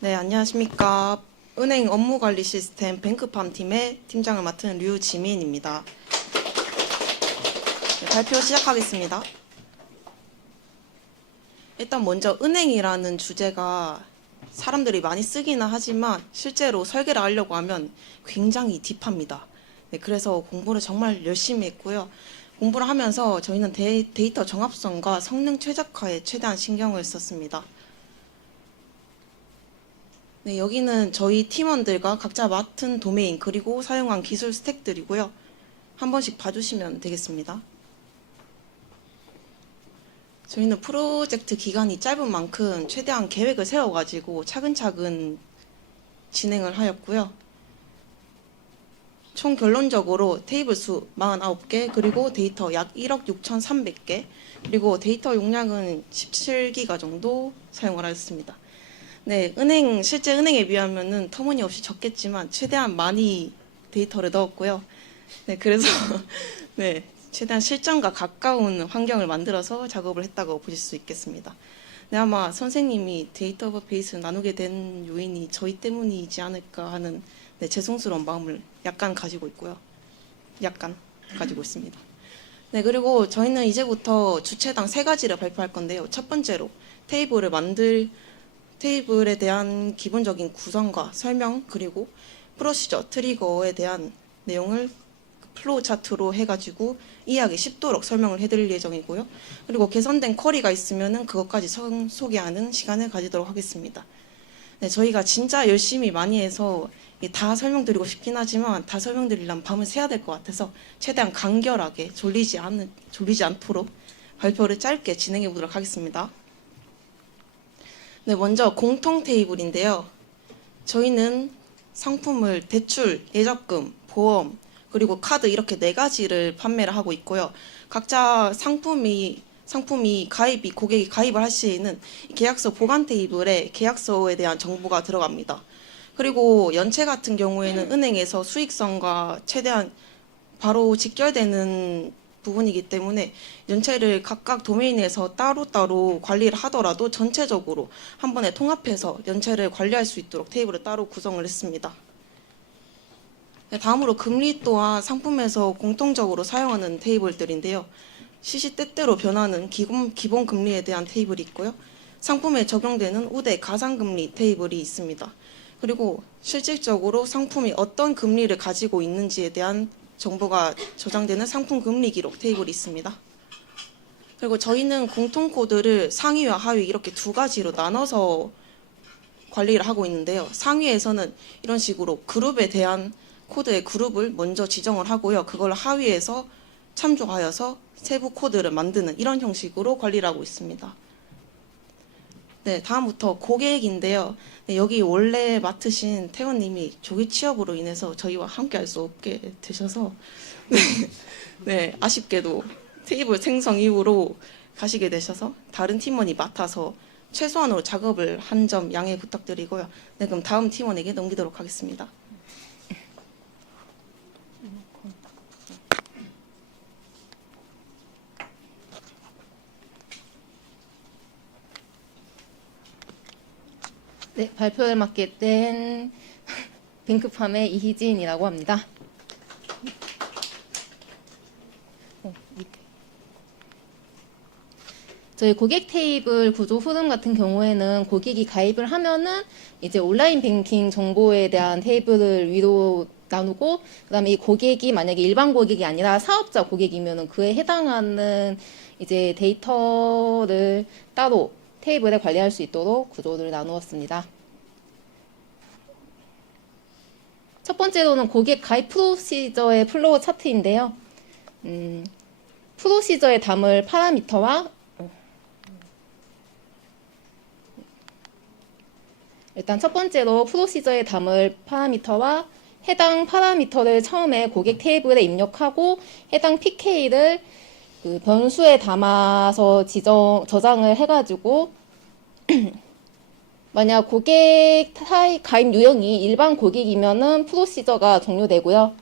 네, 안녕하십니까. 은행 업무관리 시스템 뱅크팜 팀의 팀장을 맡은 류지민입니다. 네, 발표 시작하겠습니다. 일단 먼저 은행이라는 주제가 사람들이 많이 쓰기는 하지만 실제로 설계를 하려고 하면 굉장히 딥합니다. 네, 그래서 공부를 정말 열심히 했고요. 공부를 하면서 저희는 데이터 정합성과 성능 최적화에 최대한 신경을 썼습니다. 네, 여기는 저희 팀원들과 각자 맡은 도메인 그리고 사용한 기술 스택들이고요. 한 번씩 봐주시면 되겠습니다. 저희는 프로젝트 기간이 짧은 만큼 최대한 계획을 세워가지고 차근차근 진행을 하였고요. 총 결론적으로 테이블 수 49개, 그리고 데이터 약 1억 6,300개, 그리고 데이터 용량은 17기가 정도 사용을 하였습니다. 네, 실제 은행에 비하면은 터무니없이 적겠지만 최대한 많이 데이터를 넣었고요. 네, 그래서 네, 최대한 실전과 가까운 환경을 만들어서 작업을 했다고 보실 수 있겠습니다. 네, 아마 선생님이 데이터베이스 나누게 된 요인이 저희 때문이지 않을까 하는 죄송스러운 마음을 약간 가지고 있고요. 약간 가지고 있습니다. 네, 그리고 저희는 이제부터 주체당 3가지를 발표할 건데요. 첫 번째로 테이블에 대한 기본적인 구성과 설명, 그리고 프로시저, 트리거에 대한 내용을 플로우 차트로 해가지고 이해하기 쉽도록 설명을 해드릴 예정이고요. 그리고 개선된 쿼리가 있으면은 그것까지 소개하는 시간을 가지도록 하겠습니다. 네, 저희가 진짜 열심히 많이 해서 다 설명드리고 싶긴 하지만 다 설명드리려면 밤을 새야 될 것 같아서 최대한 간결하게 졸리지 않도록 발표를 짧게 진행해 보도록 하겠습니다. 네, 먼저 공통 테이블인데요. 저희는 상품을 대출, 예적금, 보험, 그리고 카드 이렇게 4가지를 판매를 하고 있고요. 각자 상품이 고객이 가입을 할 시에는 계약서 보관 테이블에 계약서에 대한 정보가 들어갑니다. 그리고 연체 같은 경우에는 은행에서 수익성과 최대한 바로 직결되는 부분이기 때문에 연체를 각각 도메인에서 따로따로 관리를 하더라도 전체적으로 한 번에 통합해서 연체를 관리할 수 있도록 테이블을 따로 구성을 했습니다. 네, 다음으로 금리 또한 상품에서 공통적으로 사용하는 테이블들인데요. 시시때때로 변하는 기본 금리에 대한 테이블이 있고요. 상품에 적용되는 우대 가상금리 테이블이 있습니다. 그리고 실질적으로 상품이 어떤 금리를 가지고 있는지에 대한 정보가 저장되는 상품 금리 기록 테이블이 있습니다. 그리고 저희는 공통 코드를 상위와 하위 이렇게 2가지로 나눠서 관리를 하고 있는데요. 상위에서는 이런 식으로 그룹에 대한 코드의 그룹을 먼저 지정을 하고요. 그걸 하위에서 참조하여서 세부 코드를 만드는 이런 형식으로 관리를 하고 있습니다. 네, 다음부터 고객인데요. 네, 여기 원래 맡으신 태원님이 조기 취업으로 인해서 저희와 함께 할 수 없게 되셔서 네, 아쉽게도 테이블 생성 이후로 가시게 되셔서 다른 팀원이 맡아서 최소한으로 작업을 한 점 양해 부탁드리고요. 네, 그럼 다음 팀원에게 넘기도록 하겠습니다. 네, 발표를 맡게 된 뱅크팜의 이희진이라고 합니다. 저희 고객 테이블 구조 흐름 같은 경우에는 고객이 가입을 하면은 이제 온라인 뱅킹 정보에 대한 테이블을 위로 나누고, 그다음에 이 고객이 만약에 일반 고객이 아니라 사업자 고객이면은 그에 해당하는 이제 데이터를 따로 테이블에 관리할 수 있도록 구조를 나누었습니다. 첫 번째로는 고객 가입 프로시저의 플로우 차트인데요. 프로시저에 담을 파라미터와 일단 첫 번째로 프로시저에 담을 파라미터와 해당 파라미터를 처음에 고객 테이블에 입력하고 해당 PK를 그 변수에 담아서 저장을 해가지고 만약 고객 가입 유형이 일반 고객이면은 프로시저가 종료되고요.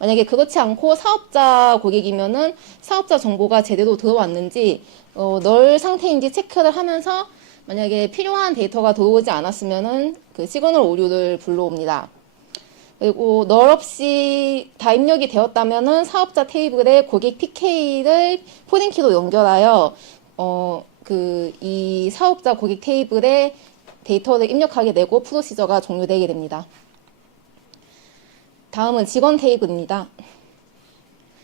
만약에 그렇지 않고 사업자 고객이면은 사업자 정보가 제대로 들어왔는지 널 상태인지 체크를 하면서 만약에 필요한 데이터가 들어오지 않았으면은 그 시그널 오류를 불러옵니다. 그리고 널 없이 다 입력이 되었다면은 사업자 테이블에 고객 PK를 포딩키로 연결하여 이 사업자 고객 테이블에 데이터를 입력하게 되고 프로시저가 종료되게 됩니다. 다음은 직원 테이블입니다.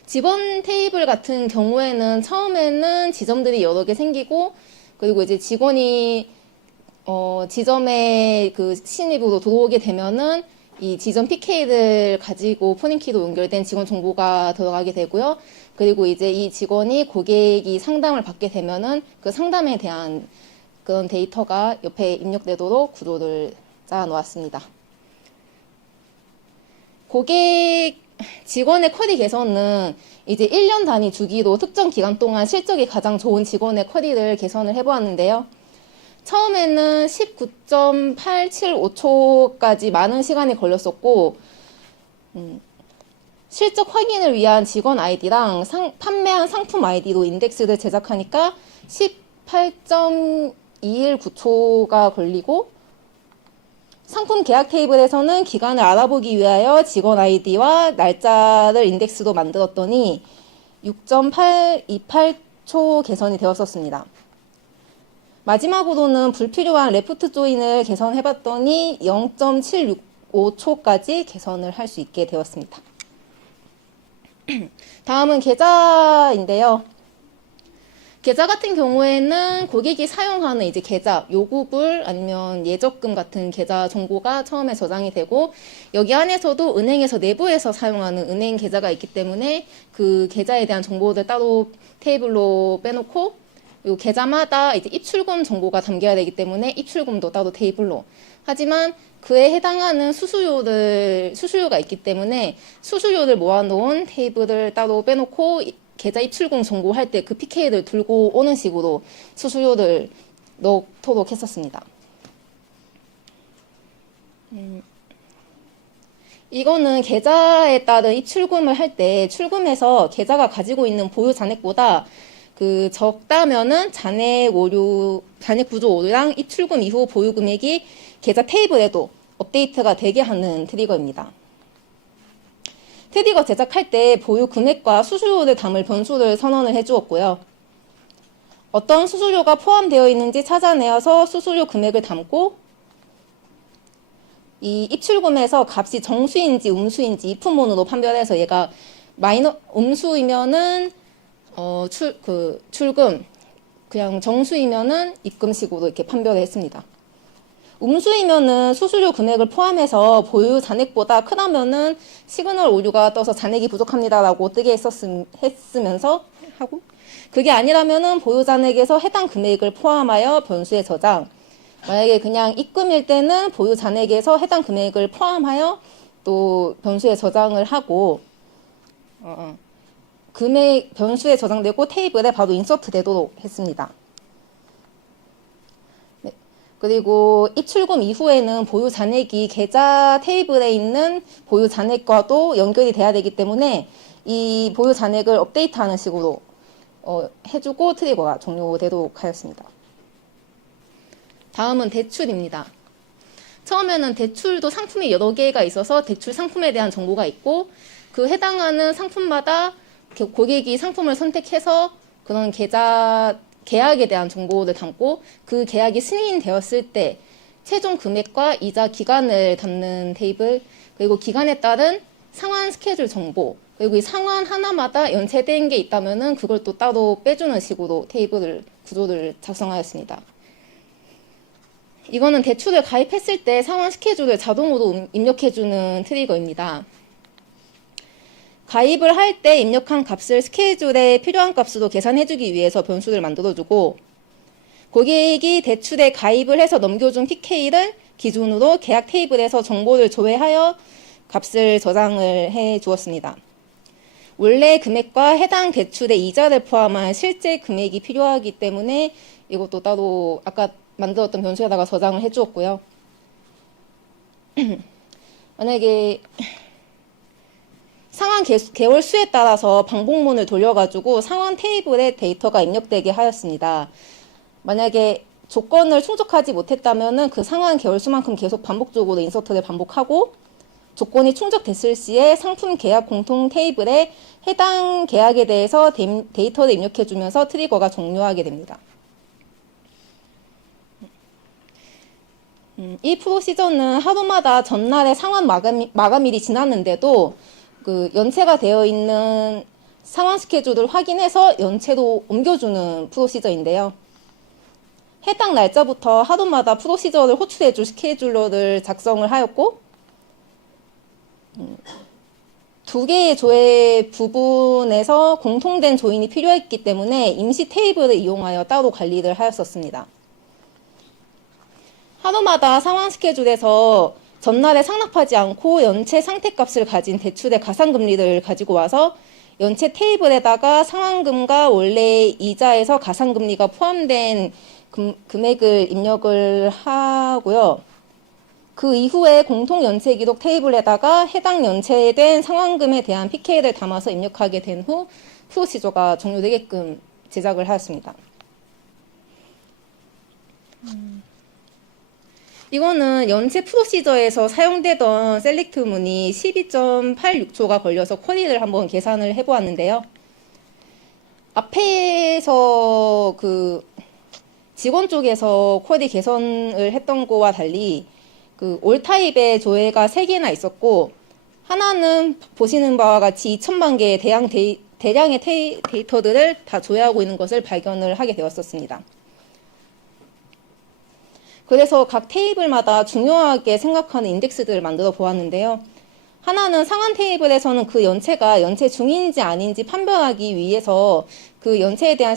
직원 테이블 같은 경우에는 처음에는 지점들이 여러 개 생기고, 그리고 이제 직원이 지점에 그 신입으로 들어오게 되면은 이 지점 PK를 가지고 포닝키로 연결된 직원 정보가 들어가게 되고요. 그리고 이제 이 직원이 고객이 상담을 받게 되면은 그 상담에 대한 그런 데이터가 옆에 입력되도록 구조를 짜 놓았습니다. 고객 직원의 쿼리 개선은 이제 1년 단위 주기로 특정 기간 동안 실적이 가장 좋은 직원의 쿼리를 개선을 해보았는데요. 처음에는 19.875초까지 많은 시간이 걸렸었고, 실적 확인을 위한 직원 아이디랑 판매한 상품 아이디로 인덱스를 제작하니까 18.219초가 걸리고, 상품 계약 테이블에서는 기간을 알아보기 위하여 직원 아이디와 날짜를 인덱스로 만들었더니 6.828초 개선이 되었었습니다. 마지막으로는 불필요한 레프트 조인을 개선해봤더니 0.765초까지 개선을 할 수 있게 되었습니다. 다음은 계좌인데요. 계좌 같은 경우에는 고객이 사용하는 이제 계좌, 요구불 아니면 예적금 같은 계좌 정보가 처음에 저장이 되고, 여기 안에서도 은행에서 내부에서 사용하는 은행 계좌가 있기 때문에 그 계좌에 대한 정보를 따로 테이블로 빼놓고, 요 계좌마다 이제 입출금 정보가 담겨야 되기 때문에 입출금도 따로 테이블로. 하지만 그에 해당하는 수수료가 있기 때문에 수수료를 모아놓은 테이블을 따로 빼놓고 계좌 입출금 정보할 때 그 PK를 들고 오는 식으로 수수료를 넣도록 했었습니다. 이거는 계좌에 따른 입출금을 할 때 출금해서 계좌가 가지고 있는 보유 잔액보다 그 적다면은 잔액 구조 오류랑 입출금 이후 보유 금액이 계좌 테이블에도 업데이트가 되게 하는 트리거입니다. 트리거 제작할 때 보유 금액과 수수료를 담을 변수를 선언을 해주었고요. 어떤 수수료가 포함되어 있는지 찾아내어서 수수료 금액을 담고, 이 입출금에서 값이 정수인지 음수인지 if문으로 판별해서 얘가 음수이면은 출금, 그냥 정수이면은 입금식으로 이렇게 판별을 했습니다. 음수이면은 수수료 금액을 포함해서 보유 잔액보다 크다면은 시그널 오류가 떠서 잔액이 부족합니다라고 뜨게 했으면서 하고, 그게 아니라면은 보유 잔액에서 해당 금액을 포함하여 변수에 저장. 만약에 그냥 입금일 때는 보유 잔액에서 해당 금액을 포함하여 또 변수에 저장을 하고, 금액 변수에 저장되고 테이블에 바로 인서트 되도록 했습니다. 네. 그리고 입출금 이후에는 보유 잔액이 계좌 테이블에 있는 보유 잔액과도 연결이 돼야 되기 때문에 이 보유 잔액을 업데이트하는 식으로 해주고 트리거가 종료되도록 하였습니다. 다음은 대출입니다. 처음에는 대출도 상품이 여러 개가 있어서 대출 상품에 대한 정보가 있고, 그 해당하는 상품마다 고객이 상품을 선택해서 그런 계약에 대한 정보를 담고, 그 계약이 승인되었을 때 최종 금액과 이자 기간을 담는 테이블, 그리고 기간에 따른 상환 스케줄 정보, 그리고 이 상환 하나마다 연체된 게 있다면은 그걸 또 따로 빼주는 식으로 구조를 작성하였습니다. 이거는 대출을 가입했을 때 상환 스케줄을 자동으로 입력해주는 트리거입니다. 가입을 할 때 입력한 값을 스케줄에 필요한 값으로 계산해주기 위해서 변수를 만들어주고, 고객이 대출에 가입을 해서 넘겨준 PK를 기준으로 계약 테이블에서 정보를 조회하여 값을 저장을 해 주었습니다. 원래 금액과 해당 대출의 이자를 포함한 실제 금액이 필요하기 때문에 이것도 따로 아까 만들었던 변수에다가 저장을 해 주었고요. 만약에 상환 개월 수에 따라서 방법문을 돌려가지고 상환 테이블에 데이터가 입력되게 하였습니다. 만약에 조건을 충족하지 못했다면은 그 상한 개월수만큼 계속 반복적으로 인서트를 반복하고, 조건이 충족됐을 시에 상품 계약 공통 테이블에 해당 계약에 대해서 데이터를 입력해주면서 트리거가 종료하게 됩니다. 이 프로시저는 하루마다 전날의 상환 마감일이 지났는데도 그 연체가 되어 있는 상환 스케줄을 확인해서 연체로 옮겨주는 프로시저인데요. 해당 날짜부터 하루마다 프로시저를 호출해줄 스케줄러를 작성을 하였고, 두 개의 조회 부분에서 공통된 조인이 필요했기 때문에 임시 테이블을 이용하여 따로 관리를 하였었습니다. 하루마다 상환 스케줄에서 전날에 상납하지 않고 연체 상태값을 가진 대출의 가산금리를 가지고 와서 연체 테이블에다가 상환금과 원래 이자에서 가산금리가 포함된 금액을 입력을 하고요. 그 이후에 공통 연체 기록 테이블에다가 해당 연체된 상환금에 대한 PK를 담아서 입력하게 된 후 프로시저가 종료되게끔 제작을 하였습니다. 이거는 연체 프로시저에서 사용되던 셀렉트 문이 12.86초가 걸려서 쿼리를 한번 계산을 해보았는데요. 앞에서 그 직원 쪽에서 쿼리 개선을 했던 거와 달리 그 올 타입의 조회가 3개나 있었고, 하나는 보시는 바와 같이 2천만 개의 대량의 데이터들을 다 조회하고 있는 것을 발견을 하게 되었었습니다. 그래서 각 테이블마다 중요하게 생각하는 인덱스들을 만들어 보았는데요. 하나는 상한 테이블에서는 그 연체가 연체 중인지 아닌지 판별하기 위해서 그 연체에 대한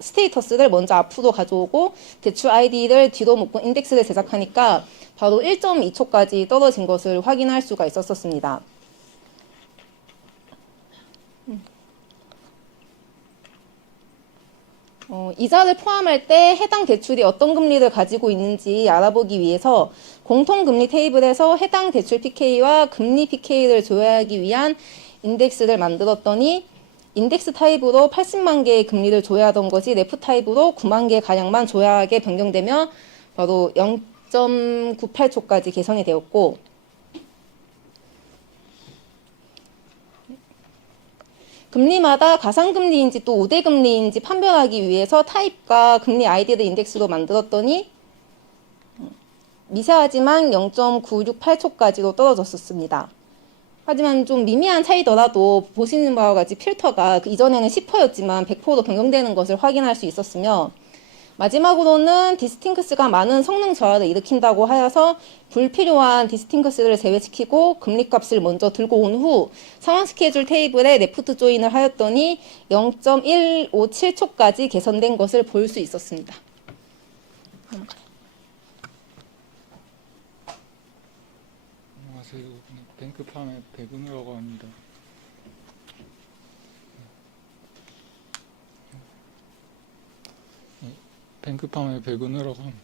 스테이터스를 먼저 앞으로 가져오고 대출 아이디를 뒤로 묶은 인덱스를 제작하니까 바로 1.2초까지 떨어진 것을 확인할 수가 있었습니다. 이자를 포함할 때 해당 대출이 어떤 금리를 가지고 있는지 알아보기 위해서 공통금리 테이블에서 해당 대출 PK와 금리 PK를 조회하기 위한 인덱스를 만들었더니 인덱스 타입으로 80만 개의 금리를 조회하던 것이 레프 타입으로 9만 개 가량만 조회하게 변경되며 바로 0.98초까지 개선이 되었고, 금리마다 가산금리인지 또 우대금리인지 판별하기 위해서 타입과 금리 아이디를 인덱스로 만들었더니 미세하지만 0.968초까지도 떨어졌었습니다. 하지만 좀 미미한 차이더라도 보시는 바와 같이 필터가 이전에는 10%였지만 100%로 변경되는 것을 확인할 수 있었으며, 마지막으로는 디스팅크스가 많은 성능 저하를 일으킨다고 하여서 불필요한 디스팅크스를 제외시키고 금리값을 먼저 들고 온 후 상환 스케줄 테이블에 레프트 조인을 하였더니 0.157초까지 개선된 것을 볼 수 있었습니다. 안녕하세요. 뱅크팜의 백은우라고 합니다. 뱅크팜의 백은우라고 합니다.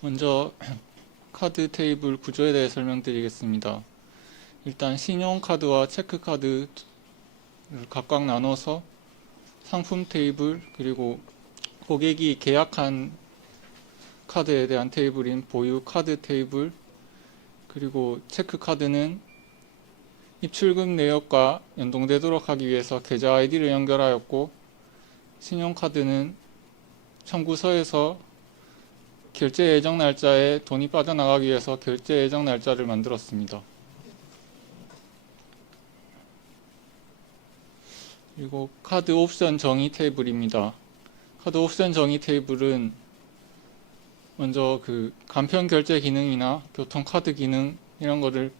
먼저 카드 테이블 구조에 대해 설명드리겠습니다. 일단 신용카드와 체크카드를 각각 나눠서 상품 테이블, 그리고 고객이 계약한 카드에 대한 테이블인 보유 카드 테이블, 그리고 체크카드는 입출금 내역과 연동되도록 하기 위해서 계좌 아이디를 연결하였고, 신용카드는 청구서에서 결제 예정 날짜에 돈이 빠져나가기 위해서 결제 예정 날짜를 만들었습니다. 그리고 카드 옵션 정의 테이블입니다. 카드 옵션 정의 테이블은 먼저 그 간편 결제 기능이나 교통카드 기능 이런 거를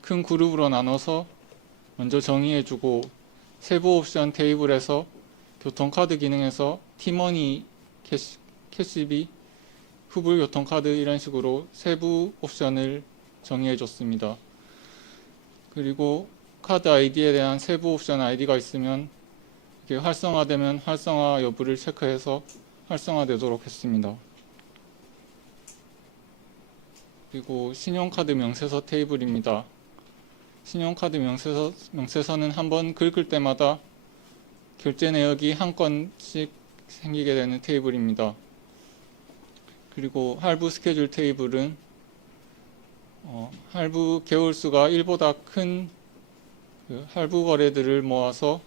큰 그룹으로 나눠서 먼저 정의해주고, 세부 옵션 테이블에서 교통카드 기능에서 티머니, 캐시비, 후불 교통카드 이런 식으로 세부 옵션을 정의해줬습니다. 그리고 카드 아이디에 대한 세부 옵션 아이디가 있으면 이게 활성화되면 활성화 여부를 체크해서 활성화되도록 했습니다. 그리고 신용카드 명세서 테이블입니다. 신용카드 명세서는 한번 긁을 때마다 결제 내역이 한 건씩 생기게 되는 테이블입니다. 그리고 할부 스케줄 테이블은 할부 개월수가 1보다 큰 그 할부 거래들을 모아서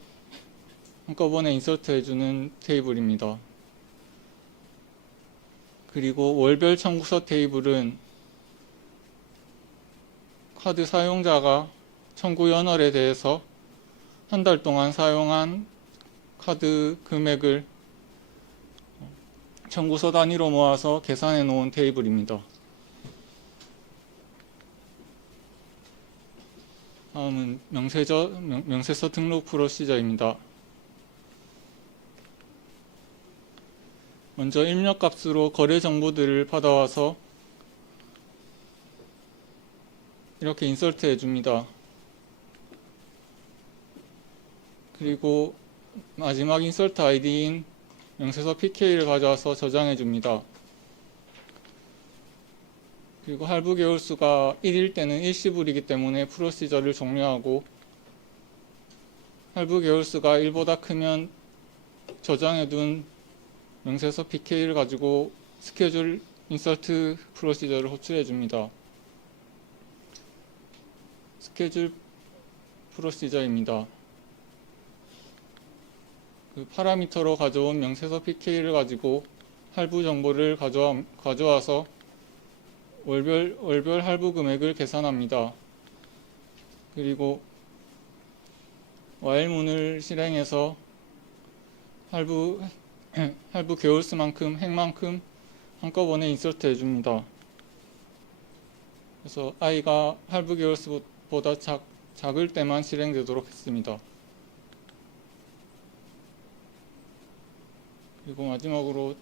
한꺼번에 인서트 해주는 테이블입니다. 그리고 월별 청구서 테이블은 카드 사용자가 청구 연월에 대해서 한 달 동안 사용한 카드 금액을 청구서 단위로 모아서 계산해 놓은 테이블입니다. 다음은 명세서 등록 프로시저입니다. 먼저 입력값으로 거래 정보들을 받아와서 이렇게 인서트 해줍니다. 그리고 마지막 인서트 아이디인 명세서 PK를 가져와서 저장해줍니다. 그리고 할부 개월수가 1일 때는 일시불이기 때문에 프로시저를 종료하고, 할부 개월수가 1보다 크면 저장해둔 명세서 PK를 가지고 스케줄 인서트 프로시저를 호출해줍니다. 스케줄 프로시저입니다. 그 파라미터로 가져온 명세서 PK를 가지고 할부 정보를 가져와서 월별 할부 금액을 계산합니다. 그리고 while문을 실행해서 할부 개월수만큼 획만큼 한꺼번에 인서트 해줍니다. 그래서 i가 할부 개월수보다 작을 때만 실행되도록 했습니다. 그리고 마지막으로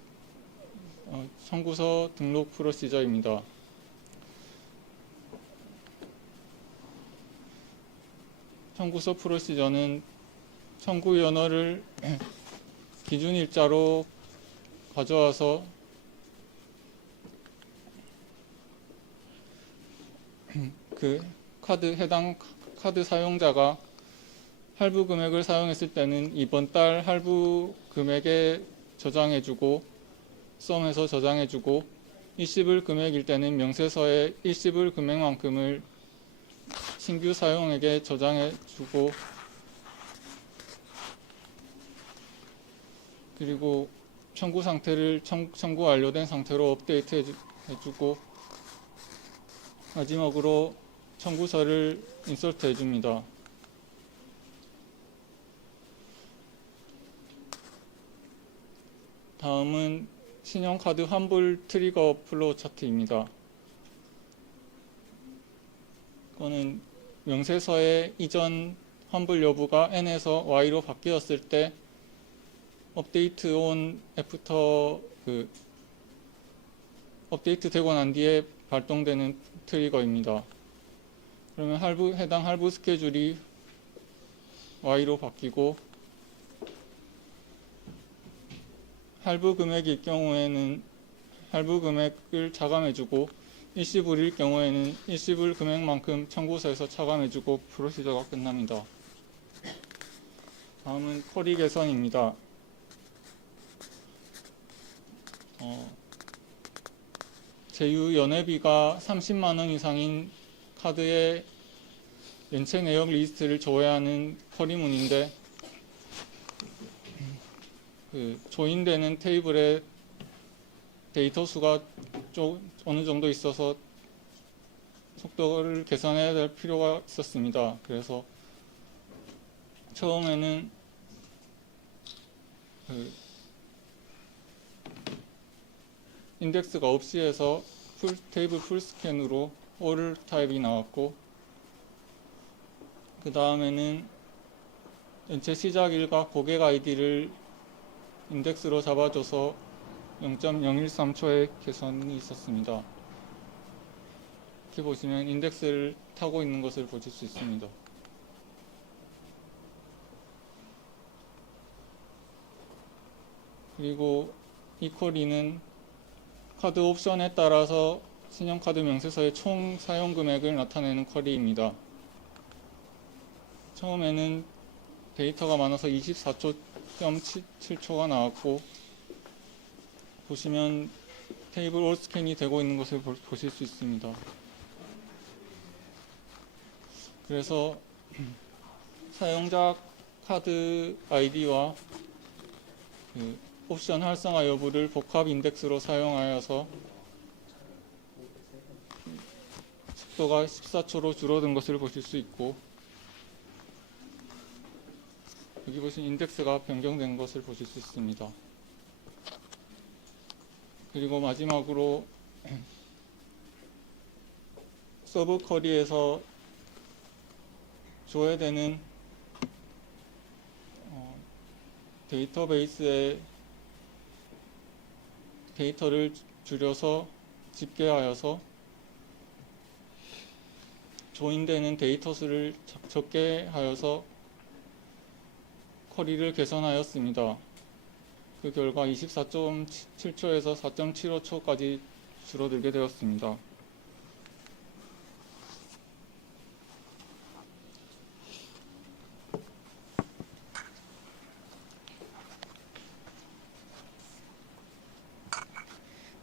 청구서 등록 프로시저입니다. 청구서 프로시저는 청구 연월을 기준 일자로 가져와서 그 해당 카드 사용자가 할부 금액을 사용했을 때는 이번 달 할부 금액에 저장해주고, 썸해서 저장해주고, 일시불 금액일 때는 명세서에 일시불 금액만큼을 신규 사용액에 저장해주고, 그리고 청구 상태를 청구 완료된 상태로 업데이트 해주고, 마지막으로 청구서를 인서트 해줍니다. 다음은 신용카드 환불 트리거 플로우 차트입니다. 이거는 명세서의 이전 환불 여부가 N에서 Y로 바뀌었을 때 업데이트 온 애프터 업데이트 되고 난 뒤에 발동되는 트리거입니다. 그러면 해당 할부 스케줄이 Y로 바뀌고, 할부 금액일 경우에는 할부 금액을 차감해주고, 일시불일 경우에는 일시불 금액만큼 청구서에서 차감해주고 프로시저가 끝납니다. 다음은 쿼리 개선입니다. 제휴 연회비가 30만 원 이상인 카드의 연체 내역 리스트를 조회하는 쿼리문인데, 조인되는 테이블에 데이터 수가 어느 정도 있어서 속도를 개선해야 될 필요가 있었습니다. 그래서 처음에는 인덱스가 없이 해서 테이블 풀스캔으로 all 타입이 나왔고, 그 다음에는 연체 시작일과 고객 아이디를 인덱스로 잡아줘서 0.013초의 개선이 있었습니다. 이렇게 보시면 인덱스를 타고 있는 것을 보실 수 있습니다. 그리고 이 쿼리는 카드 옵션에 따라서 신용카드 명세서의 총 사용 금액을 나타내는 쿼리입니다. 처음에는 데이터가 많아서 24.7초가 나왔고, 보시면 테이블 올 스캔이 되고 있는 것을 보실 수 있습니다. 그래서 사용자 카드 아이디와 옵션 활성화 여부를 복합 인덱스로 사용하여서 속도가 14초로 줄어든 것을 보실 수 있고, 여기 보시면 인덱스가 변경된 것을 보실 수 있습니다. 그리고 마지막으로 서브 쿼리에서 줘야 되는 데이터베이스에 데이터를 줄여서 집계하여서 조인되는 데이터 수를 적게 하여서 쿼리를 개선하였습니다. 그 결과 24.7초에서 4.75초까지 줄어들게 되었습니다.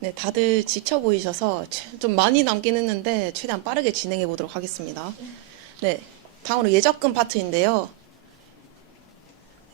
네, 다들 지쳐 보이셔서 좀 많이 남긴 했는데 최대한 빠르게 진행해 보도록 하겠습니다. 네, 다음으로 예적금 파트인데요.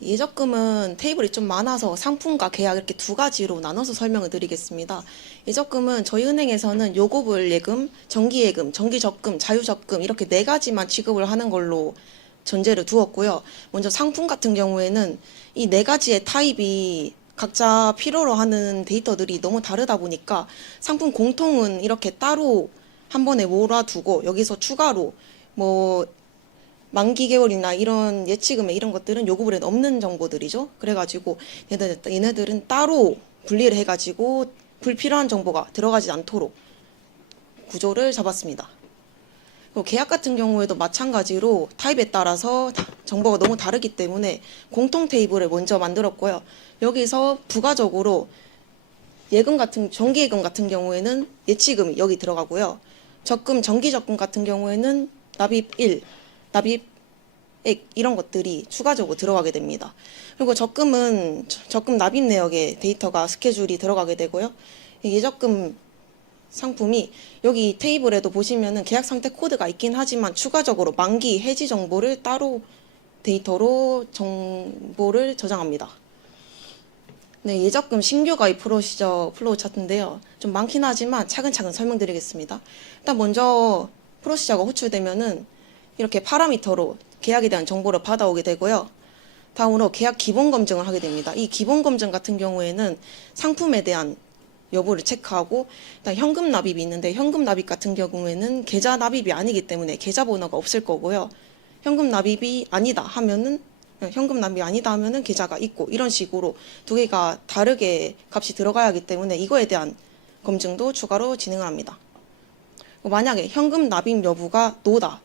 예적금은 테이블이 좀 많아서 상품과 계약 이렇게 두 가지로 나눠서 설명을 드리겠습니다. 예적금은 저희 은행에서는 요금을 예금, 정기예금, 정기적금, 자유적금 이렇게 네 가지만 취급을 하는 걸로 전제를 두었고요. 먼저 상품 같은 경우에는 이 네 가지의 타입이 각자 필요로 하는 데이터들이 너무 다르다 보니까 상품 공통은 이렇게 따로 한 번에 몰아두고 여기서 추가로 뭐 만기 개월이나 이런 예치금액 이런 것들은 요구불에 없는 정보들이죠. 그래가지고 얘네들은 따로 분리를 해가지고 불필요한 정보가 들어가지 않도록 구조를 잡았습니다. 그리고 계약 같은 경우에도 마찬가지로 타입에 따라서 정보가 너무 다르기 때문에 공통 테이블을 먼저 만들었고요. 여기서 부가적으로 정기예금 같은 경우에는 예치금이 여기 들어가고요. 적금, 정기적금 같은 경우에는 납입 1, 납입액 이런 것들이 추가적으로 들어가게 됩니다. 그리고 적금은 적금 납입 내역에 데이터가 스케줄이 들어가게 되고요. 예적금 상품이 여기 테이블에도 보시면은 계약 상태 코드가 있긴 하지만 추가적으로 만기 해지 정보를 따로 데이터로 정보를 저장합니다. 네, 예적금 신규 가입 프로시저 플로우 차트인데요. 좀 많긴 하지만 차근차근 설명드리겠습니다. 일단 먼저 프로시저가 호출되면은 이렇게 파라미터로 계약에 대한 정보를 받아오게 되고요. 다음으로 계약 기본 검증을 하게 됩니다. 이 기본 검증 같은 경우에는 상품에 대한 여부를 체크하고 일단 현금 납입이 있는데 현금 납입 같은 경우에는 계좌 납입이 아니기 때문에 계좌 번호가 없을 거고요. 현금 납입이 아니다 하면은 계좌가 있고 이런 식으로 두 개가 다르게 값이 들어가야 하기 때문에 이거에 대한 검증도 추가로 진행을 합니다. 만약에 현금 납입 여부가 노다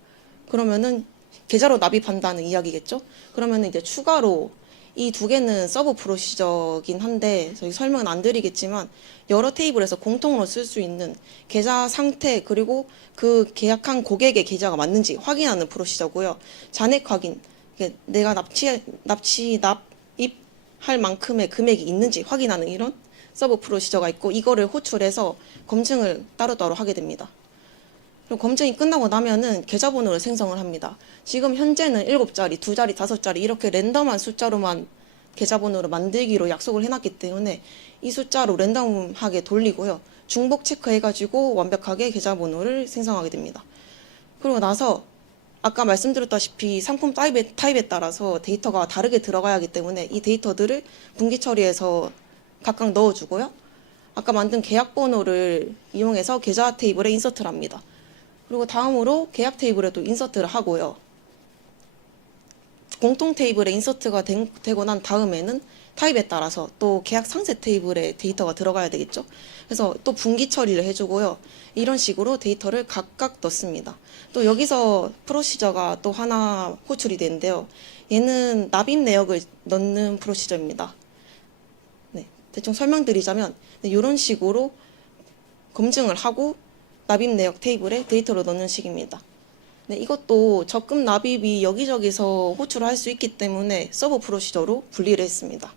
그러면은 계좌로 납입한다는 이야기겠죠. 그러면은 이제 추가로 이 두 개는 서브 프로시저긴 한데 저희 설명은 안 드리겠지만 여러 테이블에서 공통으로 쓸 수 있는 계좌 상태 그리고 그 계약한 고객의 계좌가 맞는지 확인하는 프로시저고요. 잔액 확인, 내가 납입할 만큼의 금액이 있는지 확인하는 이런 서브 프로시저가 있고 이거를 호출해서 검증을 따로따로 하게 됩니다. 그리고 검증이 끝나고 나면은 계좌번호를 생성을 합니다. 지금 현재는 7자리, 2자리, 5자리 이렇게 랜덤한 숫자로만 계좌번호를 만들기로 약속을 해놨기 때문에 이 숫자로 랜덤하게 돌리고요. 중복 체크해가지고 완벽하게 계좌번호를 생성하게 됩니다. 그리고 나서 아까 말씀드렸다시피 상품 타입에 따라서 데이터가 다르게 들어가야 하기 때문에 이 데이터들을 분기 처리해서 각각 넣어주고요. 아까 만든 계약번호를 이용해서 계좌 테이블에 인서트를 합니다. 그리고 다음으로 계약 테이블에도 인서트를 하고요. 공통 테이블에 인서트가 되고 난 다음에는 타입에 따라서 또 계약 상세 테이블에 데이터가 들어가야 되겠죠. 그래서 또 분기 처리를 해주고요. 이런 식으로 데이터를 각각 넣습니다. 또 여기서 프로시저가 또 하나 호출이 되는데요. 얘는 납입 내역을 넣는 프로시저입니다. 네, 대충 설명드리자면 이런 식으로 검증을 하고 납입 내역 테이블에 데이터를 넣는 식입니다. 네, 이것도 적금 납입이 여기저기서 호출할 수 있기 때문에 서브 프로시저로 분리를 했습니다.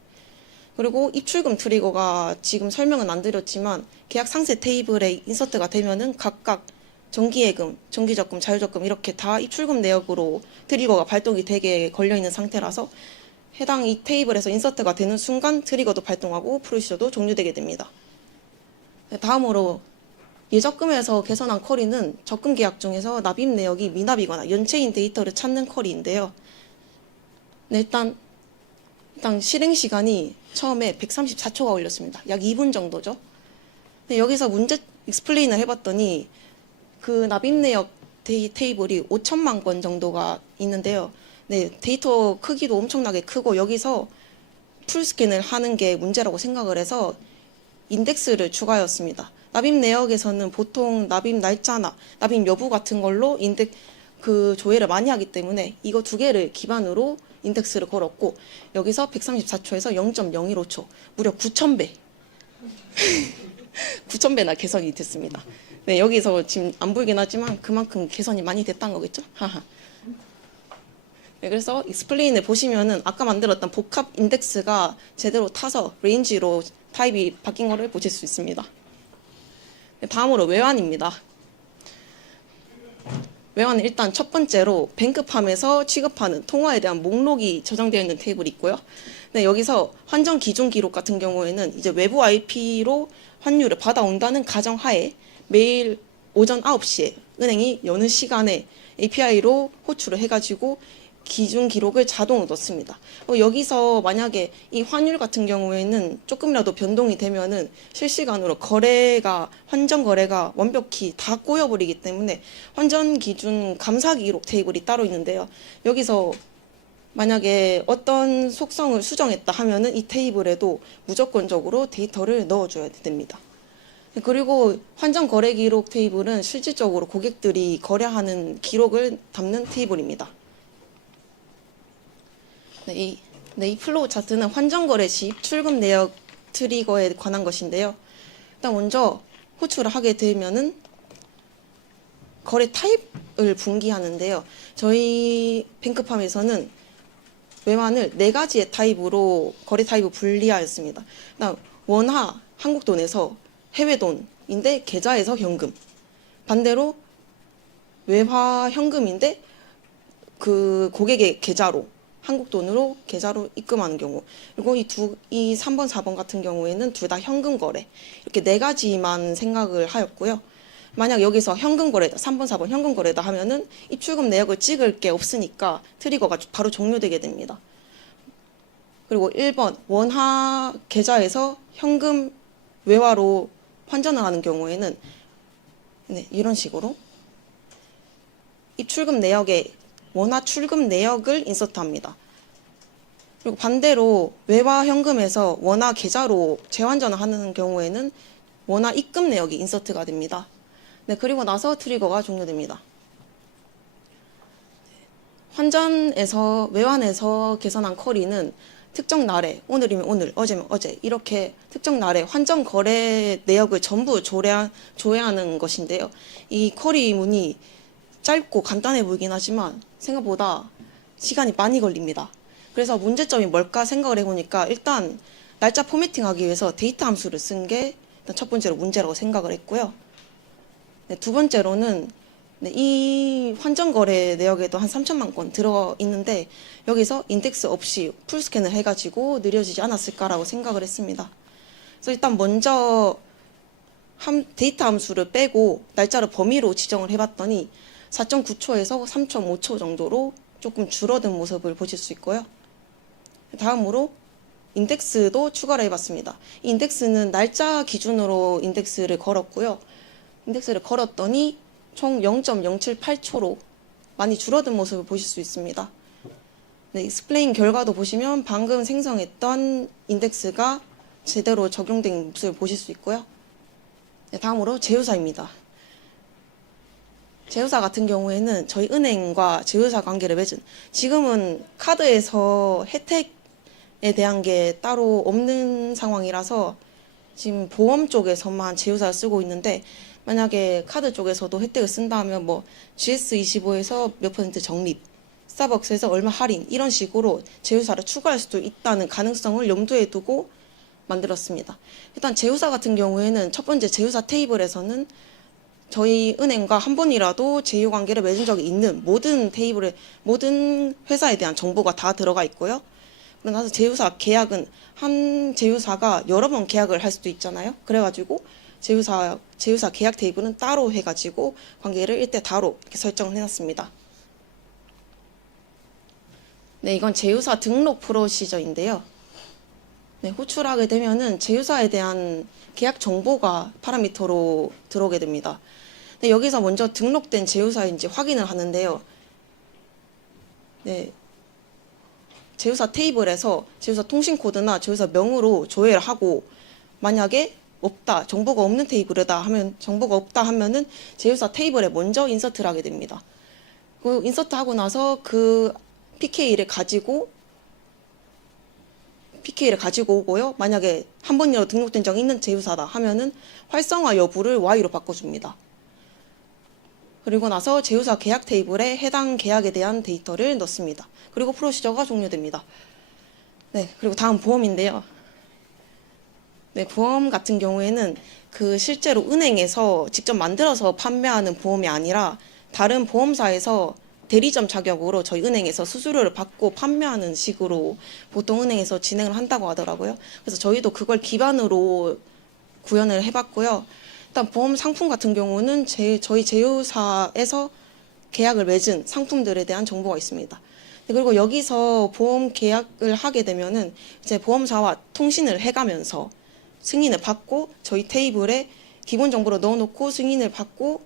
그리고 입출금 트리거가 지금 설명은 안 드렸지만 계약 상세 테이블에 인서트가 되면은 각각 정기예금, 정기적금, 자유적금 이렇게 다 입출금 내역으로 트리거가 발동이 되게 걸려있는 상태라서 해당 이 테이블에서 인서트가 되는 순간 트리거도 발동하고 프로시저도 종료되게 됩니다. 다음으로 예적금에서 개선한 쿼리는 적금 계약 중에서 납입 내역이 미납이거나 연체인 데이터를 찾는 쿼리인데요. 네, 일단 실행 시간이 처음에 134초가 걸렸습니다. 약 2분 정도죠. 네, 여기서 문제 익스플레인을 해봤더니 그 납입 내역 테이블이 5천만 건 정도가 있는데요. 네, 데이터 크기도 엄청나게 크고 여기서 풀스캔을 하는 게 문제라고 생각을 해서 인덱스를 추가하였습니다. 납입 내역에서는 보통 납입 날짜나 납입 여부 같은 걸로 그 조회를 많이 하기 때문에 이거 두 개를 기반으로 인덱스를 걸었고 여기서 134초에서 0.015초 무려 9,000배 9,000배나 개선이 됐습니다. 네, 여기서 지금 안 보이긴 하지만 그만큼 개선이 많이 됐다는 거겠죠? 하하. 네, 그래서 익스플레인을 보시면은 아까 만들었던 복합 인덱스가 제대로 타서 레인지로 타입이 바뀐 거를 보실 수 있습니다. 네, 다음으로 외환입니다. 외환은 일단 첫 번째로 뱅크팜에서 취급하는 통화에 대한 목록이 저장되어 있는 테이블이 있고요. 네, 여기서 환전 기준 기록 같은 경우에는 이제 외부 IP로 환율을 받아온다는 가정하에 매일 오전 9시에 은행이 여는 시간에 API로 호출을 해가지고 기준 기록을 자동으로 넣습니다. 여기서 만약에 이 환율 같은 경우에는 조금이라도 변동이 되면은 실시간으로 환전 거래가 완벽히 다 꼬여버리기 때문에 환전 기준 감사 기록 테이블이 따로 있는데요. 여기서 만약에 어떤 속성을 수정했다 하면은 이 테이블에도 무조건적으로 데이터를 넣어줘야 됩니다. 그리고 환전 거래 기록 테이블은 실질적으로 고객들이 거래하는 기록을 담는 테이블입니다. 네, 이 플로우 차트는 환전 거래 시 출금 내역 트리거에 관한 것인데요. 일단 먼저 호출을 하게 되면은 거래 타입을 분기하는데요. 저희 뱅크팜에서는 외환을 4가지의 타입으로 거래 타입을 분리하였습니다. 일단 원화 한국돈에서 해외돈인데 계좌에서 현금. 반대로 외화 현금인데 그 고객의 계좌로 한국 돈으로 계좌로 입금하는 경우. 그리고 이 3번, 4번 같은 경우에는 둘 다 현금 거래. 이렇게 4가지만 생각을 하였고요. 만약 여기서 현금 거래다, 3번, 4번 현금 거래다 하면은 입출금 내역을 찍을 게 없으니까 트리거가 바로 종료되게 됩니다. 그리고 1번 원화 계좌에서 현금 외화로 환전을 하는 경우에는 네, 이런 식으로 입출금 내역에 원화 출금 내역을 인서트합니다. 그리고 반대로 외화 현금에서 원화 계좌로 재환전을 하는 경우에는 원화 입금 내역이 인서트가 됩니다. 네, 그리고 나서 트리거가 종료됩니다. 환전에서 외환에서 개선한 쿼리는 특정 날에 오늘이면 오늘, 어제면 어제 이렇게 특정 날에 환전 거래 내역을 전부 조회하는 것인데요. 이 쿼리 문이 짧고 간단해 보이긴 하지만 생각보다 시간이 많이 걸립니다. 그래서 문제점이 뭘까 생각을 해보니까 일단 날짜 포매팅하기 위해서 데이터 함수를 쓴 게 일단 첫 번째로 문제라고 생각을 했고요. 네, 두 번째로는 네, 이 환전 거래 내역에도 한 3천만 건 들어 있는데 여기서 인덱스 없이 풀스캔을 해가지고 느려지지 않았을까라고 생각을 했습니다. 그래서 일단 먼저 데이터 함수를 빼고 날짜를 범위로 지정을 해봤더니 4.9초에서 3.5초 정도로 조금 줄어든 모습을 보실 수 있고요. 다음으로 인덱스도 추가를 해봤습니다. 이 인덱스는 날짜 기준으로 인덱스를 걸었고요. 인덱스를 걸었더니 총 0.078초로 많이 줄어든 모습을 보실 수 있습니다. 네, 익스플레인 결과도 보시면 방금 생성했던 인덱스가 제대로 적용된 모습을 보실 수 있고요. 네, 다음으로 제휴사입니다. 제휴사 같은 경우에는 저희 은행과 제휴사 관계를 맺은 지금은 카드에서 혜택에 대한 게 따로 없는 상황이라서 지금 보험 쪽에서만 제휴사를 쓰고 있는데 만약에 카드 쪽에서도 혜택을 쓴다 하면 뭐 GS25에서 몇 퍼센트 적립, 스타벅스에서 얼마 할인 이런 식으로 제휴사를 추가할 수도 있다는 가능성을 염두에 두고 만들었습니다. 일단 제휴사 같은 경우에는 첫 번째 제휴사 테이블에서는 저희 은행과 한 번이라도 제휴 관계를 맺은 적이 있는 모든 테이블에 모든 회사에 대한 정보가 다 들어가 있고요. 그러고 나서 제휴사 계약은 한 제휴사가 여러 번 계약을 할 수도 있잖아요. 그래가지고 제휴사 계약 테이블은 따로 해가지고 관계를 일대 다로 이렇게 설정을 해놨습니다. 네, 이건 제휴사 등록 프로시저인데요. 네, 호출하게 되면은 제휴사에 대한 계약 정보가 파라미터로 들어오게 됩니다. 네, 여기서 먼저 등록된 제휴사인지 확인을 하는데요. 네, 제휴사 테이블에서 제휴사 통신 코드나 제휴사 명으로 조회를 하고 만약에 없다, 정보가 없는 테이블이다 하면 정보가 없다 하면은 제휴사 테이블에 먼저 인서트를 하게 됩니다. 그 인서트 하고 나서 그 PK를 가지고 오고요. 만약에 한 번이라도 등록된 적이 있는 제휴사다 하면은 활성화 여부를 Y로 바꿔줍니다. 그리고 나서 제휴사 계약 테이블에 해당 계약에 대한 데이터를 넣습니다. 그리고 프로시저가 종료됩니다. 네, 그리고 다음 보험인데요. 네, 보험 같은 경우에는 그 실제로 은행에서 직접 만들어서 판매하는 보험이 아니라 다른 보험사에서 대리점 자격으로 저희 은행에서 수수료를 받고 판매하는 식으로 보통 은행에서 진행을 한다고 하더라고요. 그래서 저희도 그걸 기반으로 구현을 해봤고요. 일단 보험 상품 같은 경우는 저희 제휴사에서 계약을 맺은 상품들에 대한 정보가 있습니다. 그리고 여기서 보험 계약을 하게 되면은 이제 보험사와 통신을 해가면서 승인을 받고 저희 테이블에 기본 정보를 넣어놓고 승인을 받고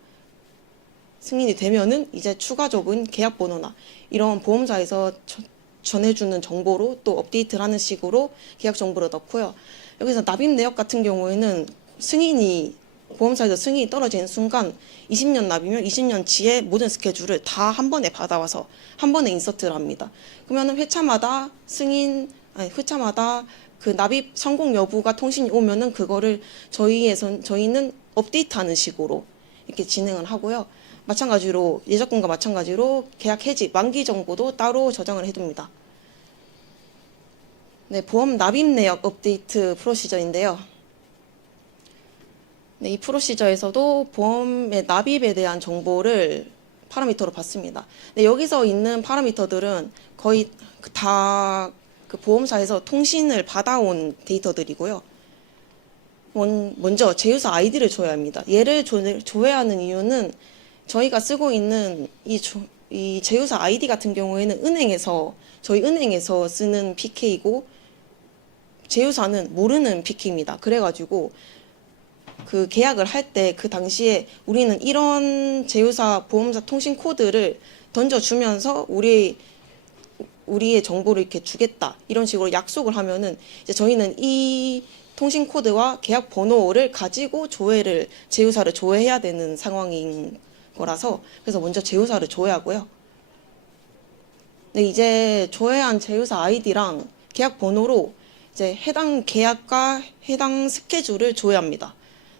승인이 되면은 이제 추가적인 계약 번호나 이런 보험사에서 전해주는 정보로 또 업데이트를 하는 식으로 계약 정보를 넣고요. 여기서 납입 내역 같은 경우에는 보험사에서 승인이 떨어지는 순간 20년 납이면 20년 지의 모든 스케줄을 다 한 번에 받아와서 한 번에 인서트를 합니다. 그러면은 회차마다 그 납입 성공 여부가 통신이 오면은 그거를 저희는 업데이트하는 식으로 이렇게 진행을 하고요. 마찬가지로 예적금과 마찬가지로 계약 해지 만기 정보도 따로 저장을 해둡니다. 네, 보험 납입 내역 업데이트 프로시저인데요. 네, 이 프로시저에서도 보험의 납입에 대한 정보를 파라미터로 받습니다. 네, 여기서 있는 파라미터들은 거의 다 그 보험사에서 통신을 받아온 데이터들이고요. 먼저 제휴사 아이디를 줘야 합니다. 얘를 줘야 하는 이유는 저희가 쓰고 있는 이 제휴사 아이디 같은 경우에는 저희 은행에서 쓰는 PK이고 제휴사는 모르는 PK입니다. 그래가지고 그 계약을 할 때 그 당시에 우리는 이런 제휴사 보험사 통신 코드를 던져주면서 우리의 정보를 이렇게 주겠다 이런 식으로 약속을 하면은 이제 저희는 이 통신 코드와 계약 번호를 가지고 제휴사를 조회해야 되는 상황인 거라서 그래서 먼저 제휴사를 조회하고요. 네, 이제 조회한 제휴사 아이디랑 계약 번호로 이제 해당 계약과 해당 스케줄을 조회합니다.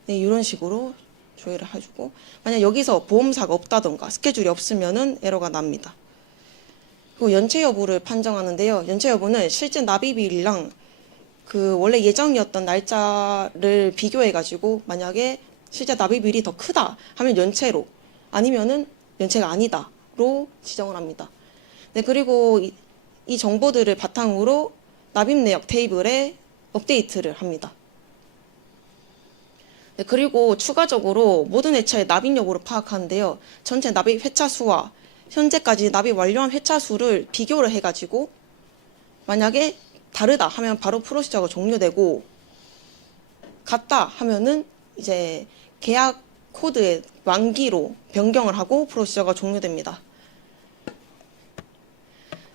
네, 이런 식으로 조회를 해주고 만약 여기서 보험사가 없다던가 스케줄이 없으면은 에러가 납니다. 그리고 연체 여부를 판정하는데요. 연체 여부는 실제 납입일이랑 그 원래 예정이었던 날짜를 비교해가지고 만약에 실제 납입일이 더 크다 하면 연체로 아니면은 연체가 아니다로 지정을 합니다. 네, 그리고 이 정보들을 바탕으로 납입 내역 테이블에 업데이트를 합니다. 네, 그리고 추가적으로 모든 회차의 납입 여부를 파악하는데요. 전체 납입 회차 수와 현재까지 납입 완료한 회차 수를 비교를 해가지고 만약에 다르다 하면 바로 프로시저가 종료되고 같다 하면은 이제 계약 코드의 만기로 변경을 하고 프로시저가 종료됩니다.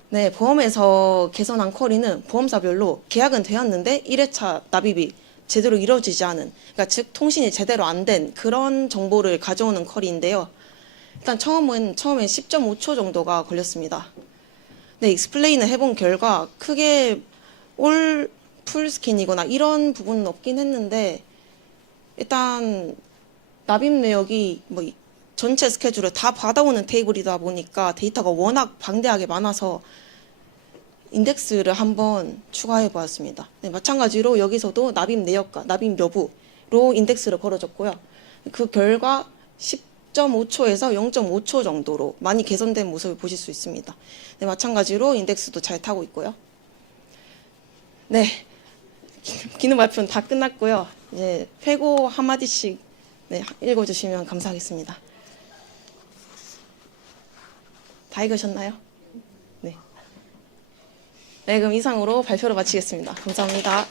네, 보험에서 개선한 쿼리는 보험사별로 계약은 되었는데 1회차 납입이 제대로 이루어지지 않은, 그러니까 즉 통신이 제대로 안 된 그런 정보를 가져오는 쿼리인데요. 일단 처음엔 10.5초 정도가 걸렸습니다. 네, 익스플레인을 해본 결과 크게 풀 스캔이거나 이런 부분은 없긴 했는데 일단 납입 내역이 뭐 전체 스케줄을 다 받아오는 테이블이다 보니까 데이터가 워낙 방대하게 많아서 인덱스를 한번 추가해 보았습니다. 네, 마찬가지로 여기서도 납입 내역과 납입 여부로 인덱스를 걸어줬고요. 그 결과 10.5초에서 0.5초 정도로 많이 개선된 모습을 보실 수 있습니다. 네, 마찬가지로 인덱스도 잘 타고 있고요. 네, 기능 발표는 다 끝났고요. 이제 회고 한마디씩 네, 읽어주시면 감사하겠습니다. 다 읽으셨나요? 네. 네, 그럼 이상으로 발표를 마치겠습니다. 감사합니다.